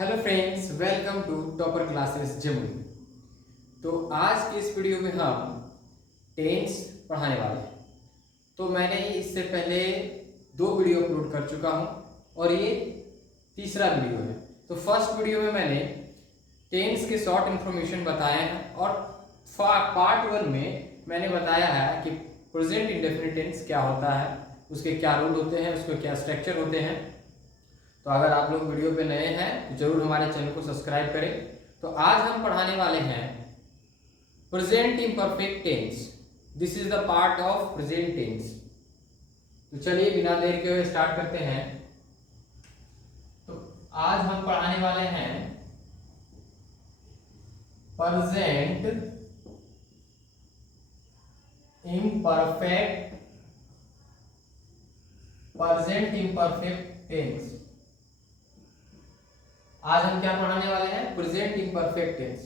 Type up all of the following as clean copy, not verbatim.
Hello friends, welcome to topper classes Jamui. तो आज की इस वीडियो में हम टेंस पढ़ाने वाले हैं। तो मैंने इससे पहले 2 वीडियो अपलोड कर चुका हूं और ये तीसरा वीडियो है। तो फर्स्ट वीडियो में मैंने टेंस के शॉर्ट इन्फॉर्मेशन बताए हैं और पार्ट 1 में मैंने बताया है कि प्रेजेंट इंडेफिनिट टेंस क्या होता है, उसके क्या रूल होते हैं, उसके क्या स्ट्रक्चर होते हैं। तो अगर आप लोग वीडियो पे नए हैं तो जरूर हमारे चैनल को सब्सक्राइब करें। तो आज हम पढ़ाने वाले हैं present imperfect tense. This is the part of present tense. तो चलिए बिना देर के हुए स्टार्ट करते हैं। तो आज हम पढ़ाने वाले हैं प्रेजेंट इम्परफेक्ट टेंस। आज हम क्या पढ़ाने वाले हैं? Present imperfect tense.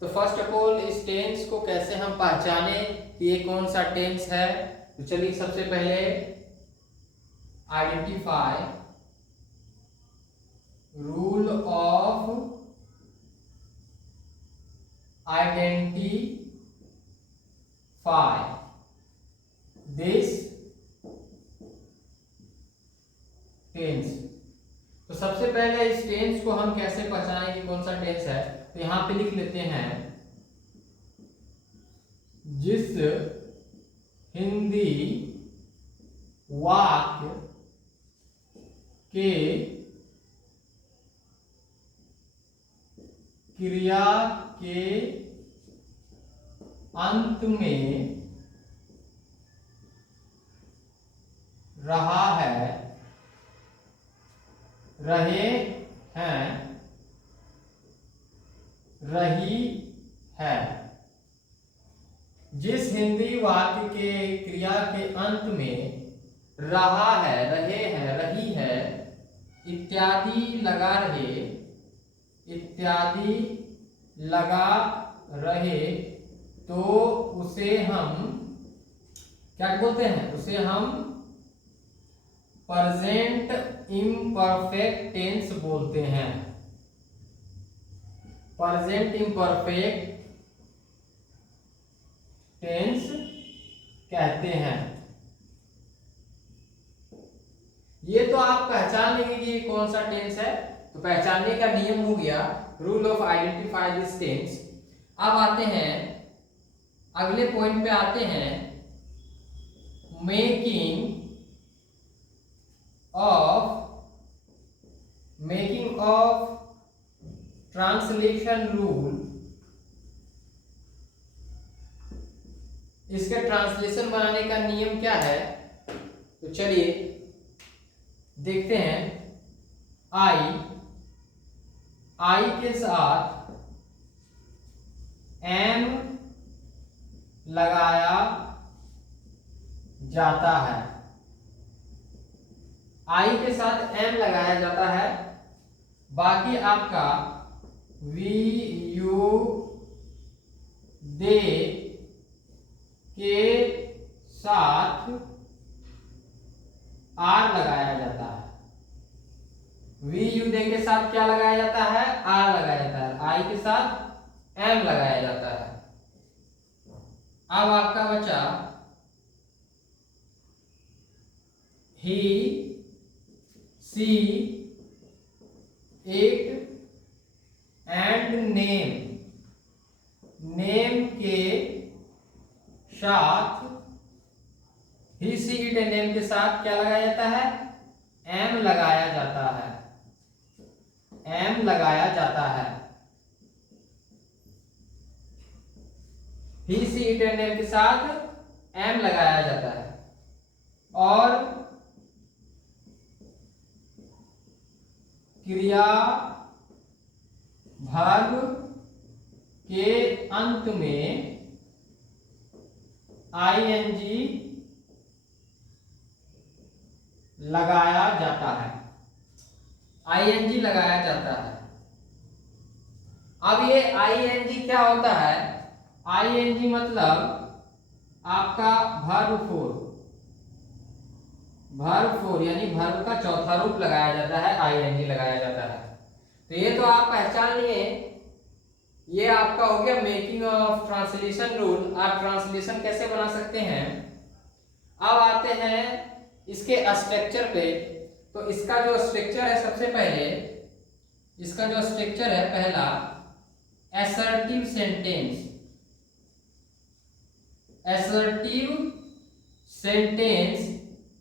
तो फर्स्ट ऑफ ऑल इस टेंस को कैसे हम पहचाने कि ये कौन सा टेंस है। तो चलिए सबसे पहले identify rule of identify this tense. तो सबसे पहले इस टेंस को हम कैसे पहचानें कि कौन सा टेंस है। तो यहां पे लिख लेते हैं जिस हिंदी वाक्य के क्रिया के अंत में रहा है, रहे हैं, रही है। जिस हिंदी वाक्य के क्रिया के अंत में रहा है, रहे हैं, रही है इत्यादि लगा रहे, इत्यादि लगा रहे तो उसे हम क्या बोलते हैं? उसे हम प्रेजेंट इम्परफेक्ट टेंस बोलते हैं। प्रेजेंट इम्परफेक्ट टेंस कहते हैं। ये तो आप पहचान लेंगे कि ये कौन सा टेंस है। तो पहचानने का नियम हो गया, rule of identify this tense. अब आते हैं अगले पॉइंट पे आते हैं, मेकिंग ऑफ ट्रांसलेशन रूल। इसके ट्रांसलेशन बनाने का नियम क्या है? तो चलिए देखते हैं। आई के साथ एम लगाया जाता है। आई के साथ एम लगाया जाता है। बाकी आपका वी यू दे के साथ आर लगाया जाता है। वी यू दे के साथ क्या लगाया जाता है? आर लगाया जाता है। आई के साथ एम लगाया जाता है। अब आपका बचा ही, सी, इट एंड नेम। नेम के साथ ही, सी, इट एंड नेम के साथ क्या लगाया जाता है? एम लगाया जाता है। एम लगाया जाता है। ही, सी, इट एंड नेम के साथ एम लगाया जाता है। और क्रिया वर्ब के अंत में आईएनजी लगाया जाता है। आईएनजी लगाया जाता है। अब ये आईएनजी क्या होता है? आईएनजी मतलब आपका वर्ब फोर यानी वर्ब का चौथा रूप लगाया जाता है, आईएनजी लगाया जाता है। तो ये तो आप पहचान लिए, ये आपका हो गया मेकिंग ऑफ ट्रांसलेशन रूल। आप ट्रांसलेशन कैसे बना सकते हैं। अब आते हैं इसके स्ट्रक्चर पे। तो इसका जो स्ट्रक्चर है, सबसे पहले इसका जो स्ट्रक्चर है, पहला असर्टिव सेंटेंस। असर्टिव सेंटेंस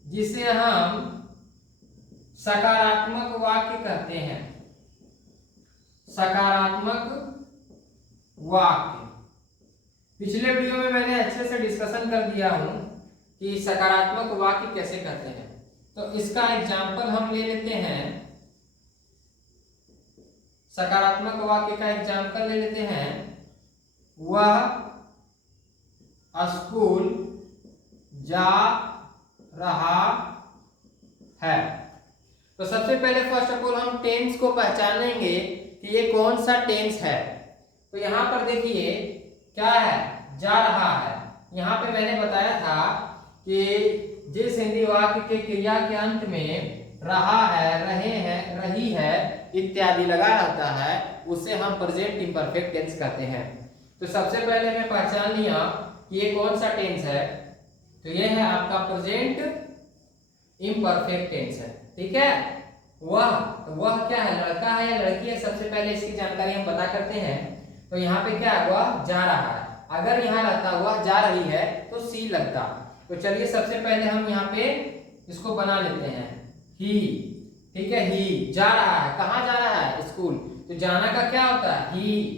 जिसे हम सकारात्मक वाक्य कहते हैं। सकारात्मक वाक्य। पिछले वीडियो में मैंने अच्छे से डिस्कशन कर दिया हूं कि सकारात्मक वाक्य कैसे कहते हैं। तो इसका एग्जाम्पल हम ले लेते हैं। सकारात्मक वाक्य का एग्जाम्पल ले लेते हैं। वह स्कूल जा रहा है। तो सबसे पहले फर्स्ट ऑफ ऑल हम टेंस को पहचानेंगे कि ये कौन सा टेंस है। तो यहाँ पर देखिए क्या है, जा रहा है। यहाँ पे मैंने बताया था कि जिस हिंदी वाक्य के क्रिया के अंत में रहा है, रहे हैं, रही है इत्यादि लगा रहता है, उसे हम प्रेजेंट इम्परफेक्ट टेंस कहते हैं। तो सबसे पहले मैं पहचान लिया कि ये कौन सा टेंस है। तो ये है आपका प्रेजेंट इम्परफेक्ट टेंस है। ठीक है। वह, तो वह क्या है, लड़का है या लड़की है, सबसे पहले इसकी जानकारी हम पता करते हैं। तो यहाँ पे क्या है, वह जा रहा है। अगर यहाँ रहता वह जा रही है तो सी लगता। तो चलिए सबसे पहले हम यहाँ पे इसको बना लेते हैं, ही। ठीक है, ही जा रहा है। कहाँ जा रहा है, स्कूल। तो जाना का क्या होता है, ही।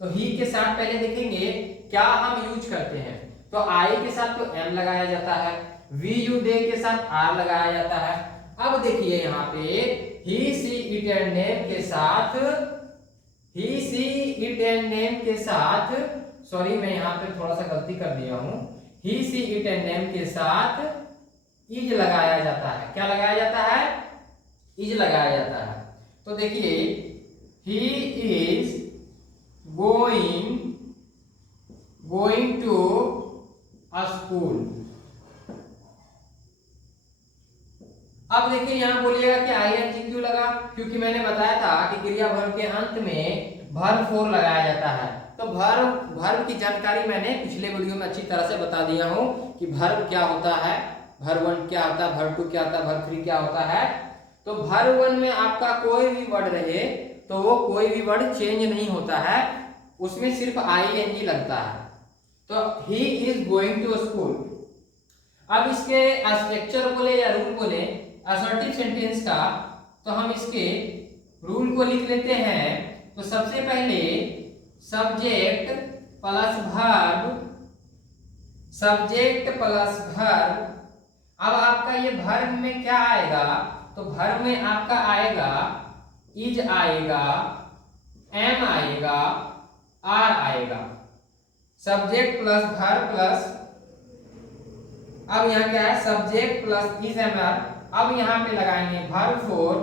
तो ही के साथ पहले देखेंगे क्या हम यूज करते हैं। तो आई के साथ तो एम लगाया जाता है, वी यू दे के साथ आर लगाया जाता है। अब देखिए यहाँ पे ही सी इट एंड नेम के साथ, ही सी इट एंड नेम के साथ, सॉरी मैं यहाँ पे थोड़ा सा गलती कर दिया हूं, ही सी इट एंड नेम के साथ इज लगाया जाता है। क्या लगाया जाता है, इज लगाया जाता है। तो देखिए he is going to a school. अब देखिए यहां बोलिएगा कि आईएनजी क्यों लगा, क्योंकि मैंने बताया था कि क्रियावर्ब के अंत में वर्ब फोर लगाया जाता है। तो वर्ब की जानकारी मैंने पिछले वीडियो में अच्छी तरह से बता दिया हूं कि वर्ब क्या होता है, वर्ब 1 क्या होता है, वर्ब 2 क्या होता है, वर्ब 3 क्या होता है। तो वर्ब 1 में आपका कोई भी वर्ड रहे तो वो कोई भी वर्ड चेंज नहीं होता है, उसमें सिर्फ आईएनजी लगता है। तो he is going to school. अब इसके स्ट्रक्चर बोले या रूल बोले असर्टिव सेंटेंस का, तो हम इसके रूल को लिख लेते हैं। तो सबसे पहले subject plus verb, subject plus verb. अब आपका ये वर्ब में क्या आएगा, तो वर्ब में आपका आएगा इज आएगा, एम आएगा, आर आएगा। सब्जेक्ट प्लस वर्ब प्लस, अब यहाँ क्या है, subject plus is am are. अब यहाँ पे लगाएंगे वर्ब फोर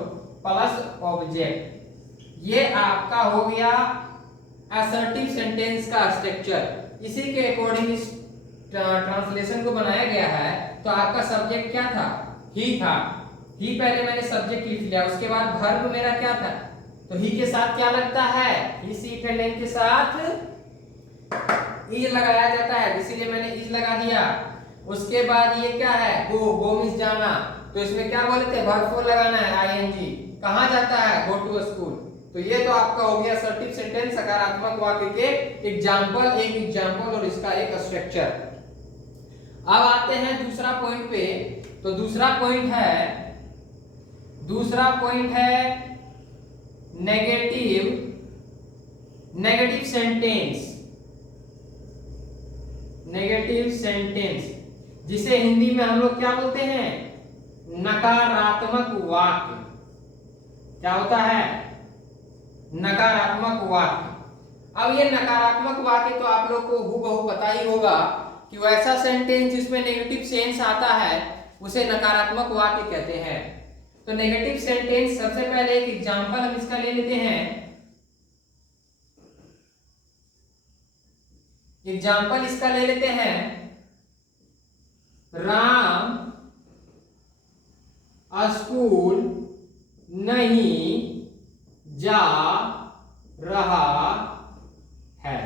प्लस ऑब्जेक्ट। ये आपका हो गया असर्टिव सेंटेंस का स्ट्रक्चर। इसी के अकॉर्डिंग इस ट्रांसलेशन को बनाया गया है। तो आपका सब्जेक्ट क्या था, ही था। ही पहले मैंने सब्जेक्ट लिख लिया, उसके बाद वर्ब मेरा क्या था, तो ही के साथ क्या लगता है, ही सी इट के साथ इज लगाया जाता है, इसीलिए मैंने इज लगा दिया। उसके बाद ये क्या है, गो मींस जाना। तो इसमें क्या बोले थे, वर्ब फोर लगाना है, आईएनजी। कहां जाता है, गो टू स्कूल। तो ये तो आपका हो गया असर्टिव सेंटेंस, सकारात्मक वाक्य के एग्जांपल, एक एग्जांपल और इसका एक स्ट्रक्चर। अब आते हैं दूसरा पॉइंट पे। तो दूसरा पॉइंट है नेगेटिव सेंटेंस, जिसे हिंदी में हम लोग क्या बोलते हैं, नकारात्मक वाक्य। क्या होता है, नकारात्मक वाक्य। अब ये नकारात्मक वाक्य तो आप लोग को हूबहू पता ही होगा कि वैसा सेंटेंस जिसमें नेगेटिव सेंस आता है उसे नकारात्मक वाक्य कहते हैं। तो नेगेटिव सेंटेंस, सबसे पहले एक एग्जांपल हम इसका ले लेते हैं। एग्जाम्पल इसका ले लेते हैं, राम स्कूल नहीं जा रहा है।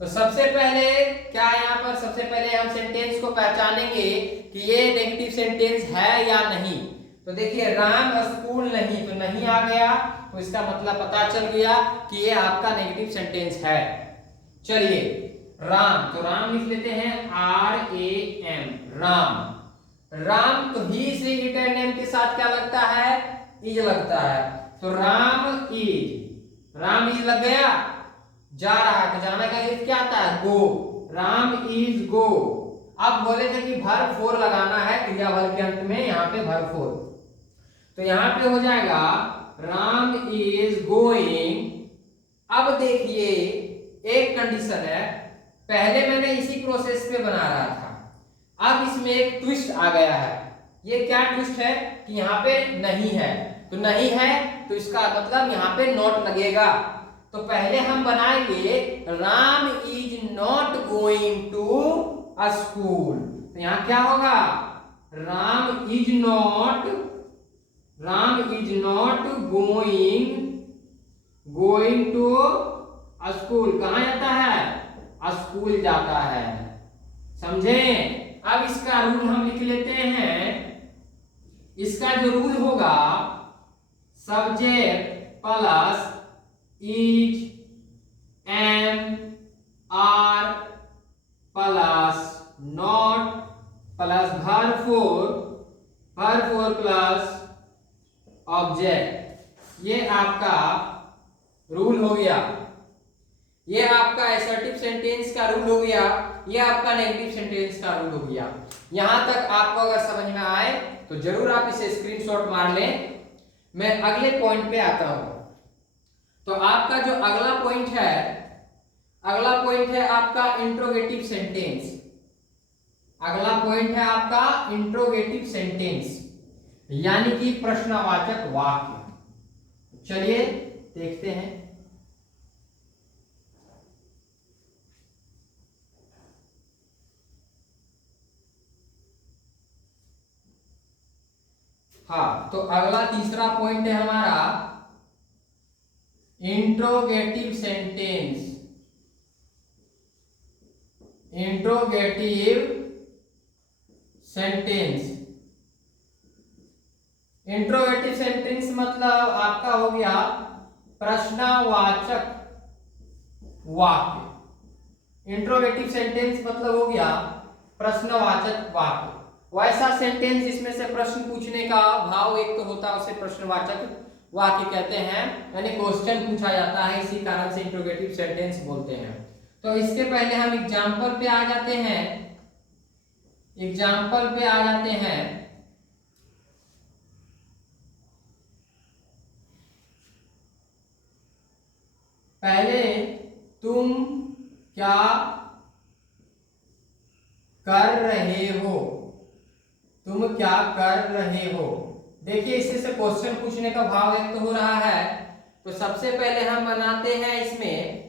तो सबसे पहले क्या यहाँ पर, सबसे पहले हम सेंटेंस को पहचानेंगे कि ये नेगेटिव सेंटेंस है या नहीं। तो देखिए राम स्कूल नहीं, तो नहीं आ गया, तो इसका मतलब पता चल गया कि ये आपका नेगेटिव सेंटेंस है। चलिए राम, तो राम लिख लेते हैं RAM, राम। राम तो ही से इटरनेम के साथ क्या लगता है, इज लगता है, तो राम इज लग गया, जा रहा है, तो जाना का इज क्या आता है, गो, राम इज गो। अब बोले थे कि वर्ब 4 लगाना है क्रिया वर्ग के अंत में, यहाँ पे वर्ब 4, तो यहाँ पे हो जाएगा राम इज गोइंग। अब देखिए एक कंडीशन है, पहले मैंने इसी प्रोसेस पे बना रहा था, अब इसमें एक ट्विस्ट आ गया है। ये क्या ट्विस्ट है कि यहाँ पे नहीं है, तो नहीं है तो इसका मतलब यहाँ पे नॉट लगेगा। तो पहले हम बनाएंगे Ram is not going to a school, तो यहाँ क्या होगा, Ram is not going to a school. कहाँ जाता है, स्कूल जाता है, समझे। अब इसका रूल हम लिख लेते हैं। इसका जो रूल होगा, subject plus is am are plus not plus verb 4 plus object, ये आपका रूल हो गया। ये आपका असर्टिव सेंटेंस का रूल हो गया, ये आपका नेगेटिव सेंटेंस का रूल हो गया। यहां तक आपको अगर समझ में आए तो जरूर आप इसे स्क्रीनशॉट मार लें। मैं अगले पॉइंट पे आता हूं। तो आपका जो अगला पॉइंट है आपका इंट्रोगेटिव सेंटेंस। अगला पॉइंट है आपका इंट्रोगेटिव सेंटेंस, यानी कि प्रश्नवाचक वाक्य। चलिए देखते हैं। हाँ, तो अगला तीसरा पॉइंट है हमारा इंट्रोगेटिव सेंटेंस। इंट्रोगेटिव सेंटेंस मतलब आपका हो गया प्रश्नवाचक वाक्य। इंट्रोगेटिव सेंटेंस मतलब हो गया प्रश्नवाचक वाक्य। वैसा सेंटेंस जिसमें से प्रश्न पूछने का भाव एक तो होता है, उसे प्रश्नवाचक वाक्य कहते हैं, यानी क्वेश्चन पूछा जाता है, इसी कारण से इंट्रोगेटिव सेंटेंस बोलते हैं। तो इसके पहले हम एग्जाम्पल पे आ जाते हैं। पहले तुम क्या कर रहे हो, देखिए इससे से क्वेश्चन पूछने का भाव एक तो हो रहा है। तो सबसे पहले हम बनाते हैं इसमें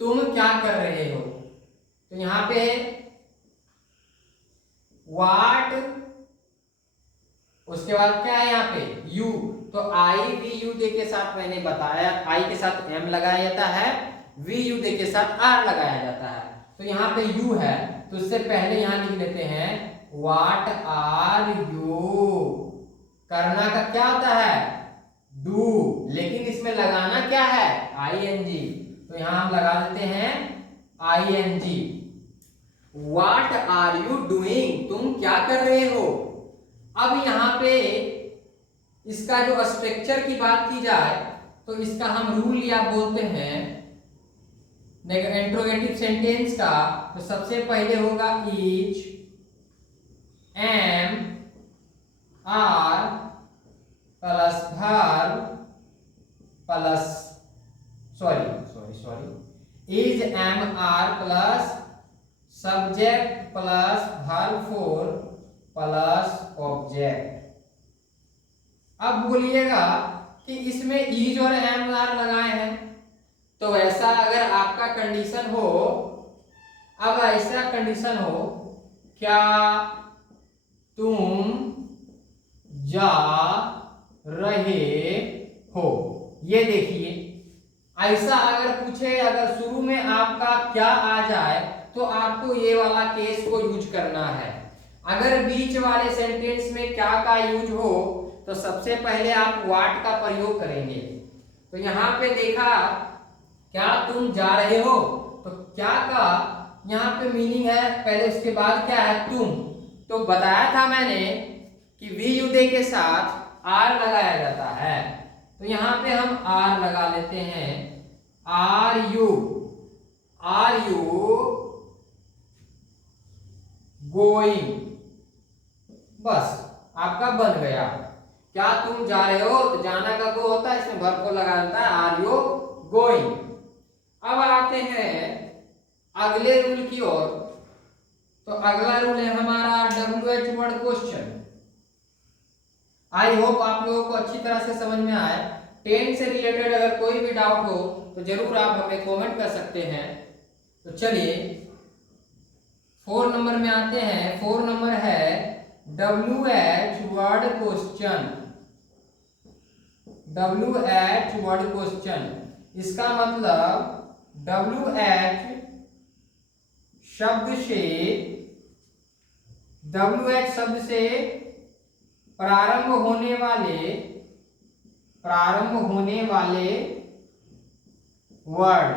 तुम क्या कर रहे हो, तो यहां पे व्हाट, उसके बाद क्या है यहाँ पे यू, तो आई वी यू दे के साथ मैंने बताया, आई के साथ एम लगाया जाता है, वी यू दे के साथ आर लगाया जाता है। तो यहाँ पे यू है, तो उससे पहले यहाँ लिख लेते हैं व्हाट आर यू। करना का क्या होता है, डू, लेकिन इसमें लगाना क्या है, आईएनजी, तो यहां हम लगा देते हैं I N G. What are you doing, तुम क्या कर रहे हो। अब यहां पे इसका जो स्ट्रक्चर की बात की जाए तो इसका हम रूल या बोलते हैं इंट्रोगेटिव सेंटेंस का। तो सबसे पहले होगा is am are plus verb plus is am are plus subject plus verb 4 plus object. अब बोलिएगा कि इसमें इज और एम आर लगाए हैं, तो ऐसा अगर आपका कंडीशन हो, अब ऐसा कंडीशन हो क्या तुम जा रहे हो, ये देखिए, ऐसा अगर पूछे, अगर शुरू में आपका क्या आ जाए तो आपको ये वाला केस को यूज करना है। अगर बीच वाले सेंटेंस में क्या का यूज हो तो सबसे पहले आप व्हाट का प्रयोग करेंगे। तो यहाँ पे देखा, क्या तुम जा रहे हो, तो क्या का यहाँ पे मीनिंग है पहले, उसके बाद क्या है तुम। तो बताया था मैंने कि वी यू दे के साथ आर लगाया जाता है। तो यहाँ पे हम आर लगा लेते हैं, आर यू गोइंग, बस आपका बन गया। क्या तुम जा रहे हो, तो जाना का गो होता है, इसमें वर्ब को लगा देता है आर यू गोइंग। अब आते हैं अगले रूल की ओर। तो अगला रूल है हमारा WH word question. I hope आप लोगों को अच्छी तरह से समझ में आए। टेंस से रिलेटेड अगर कोई भी डाउट हो तो जरूर आप हमें कमेंट कर सकते हैं। तो चलिए 4 नंबर में आते हैं। 4 नंबर है WH word question. WH word question, इसका मतलब WH शब्द से प्रारंभ होने वाले वर्ड,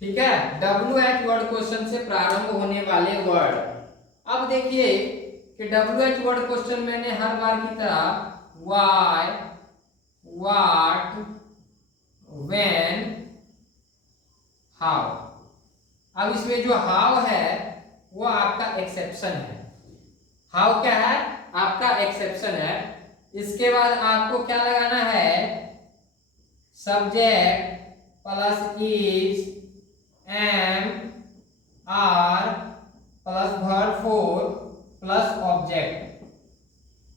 ठीक है। WH वर्ड क्वेश्चन से प्रारंभ होने वाले वर्ड। अब देखिए कि WH वर्ड क्वेश्चन मैंने हर बार की तरह why, what, when, how। अब इसमें जो how है वो आपका एक्सेप्शन है। हाउ क्या है, आपका एक्सेप्शन है। इसके बाद आपको क्या लगाना है, subject plus is, am, are plus verb four plus object.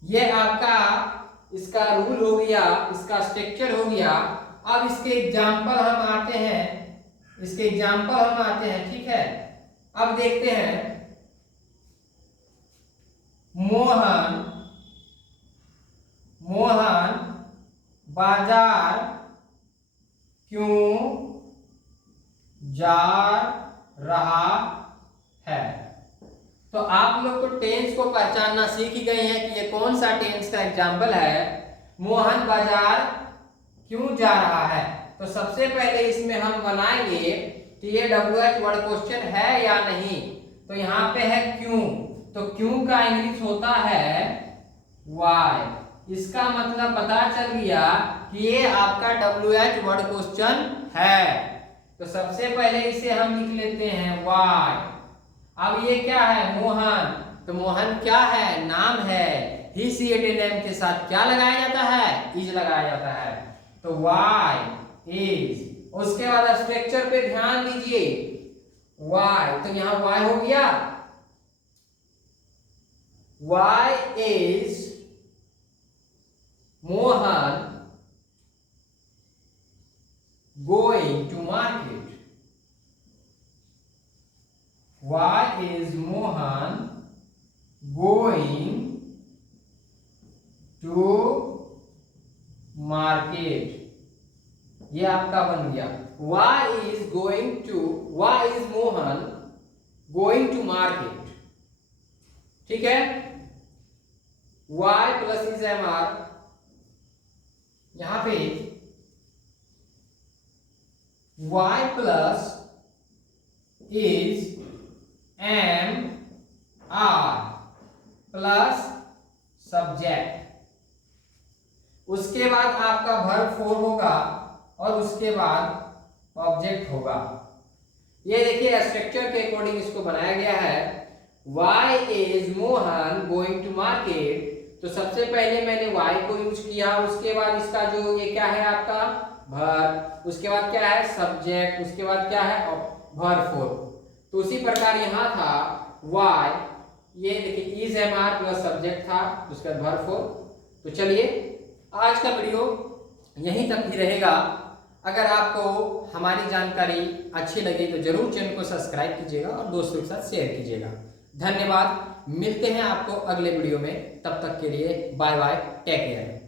ये आपका इसका रूल हो गया, इसका स्ट्रक्चर हो गया। अब इसके एग्जाम्पल हम आते हैं, ठीक है। अब देखते हैं, मोहन बाजार क्यों जा रहा है। तो आप लोग तो टेंस को पहचानना सीख ही गए हैं कि ये कौन सा टेंस का एग्जाम्पल है। मोहन बाजार क्यों जा रहा है, तो सबसे पहले इसमें हम बनाएंगे कि ये WH वर्ड क्वेश्चन है या नहीं। तो यहाँ पे है क्यों, तो क्यों का इंग्लिश होता है why। इसका मतलब पता चल गया कि ये आपका WH वर्ड क्वेश्चन है। तो सबसे पहले इसे हम लिख लेते हैं why। अब ये क्या है, मोहन, तो मोहन क्या है, नाम है। ही सी एट नेम के साथ क्या लगाया जाता है, इज लगाया जाता है। तो why इज। उसके बाद स्ट्रक्चर पे ध्यान दीजिए, why, तो यहाँ why हो गया। Why is Mohan going to market? Why is Mohan going to market? ये आपका बन गया। Why is Mohan going to market? ठीक है। Y plus is am are, यहां पे Y plus is am are plus subject. उसके बाद आपका वर्ब फोर होगा और उसके बाद ऑब्जेक्ट होगा। ये देखिए स्ट्रक्चर के अकॉर्डिंग इसको बनाया गया है। Why is Mohan going to market? तो सबसे पहले मैंने why को यूज किया, उसके बाद इसका जो ये क्या है आपका वर्ब, उसके बाद क्या है सब्जेक्ट, उसके बाद क्या है वर्ब फोर। तो उसी प्रकार यहाँ था why, ये देखिए is am are plus subject था, उसके बाद वर्ब फोर। तो चलिए आज का वीडियो यहीं तक ही रहेगा। अगर आपको हमारी जानकारी अच्छी लगी तो जरूर चैनल को सब्सक्राइब कीजिएगा और दोस्तों के साथ शेयर कीजिएगा। धन्यवाद, मिलते हैं आपको अगले वीडियो में। तब तक के लिए बाय बाय, टेक केयर।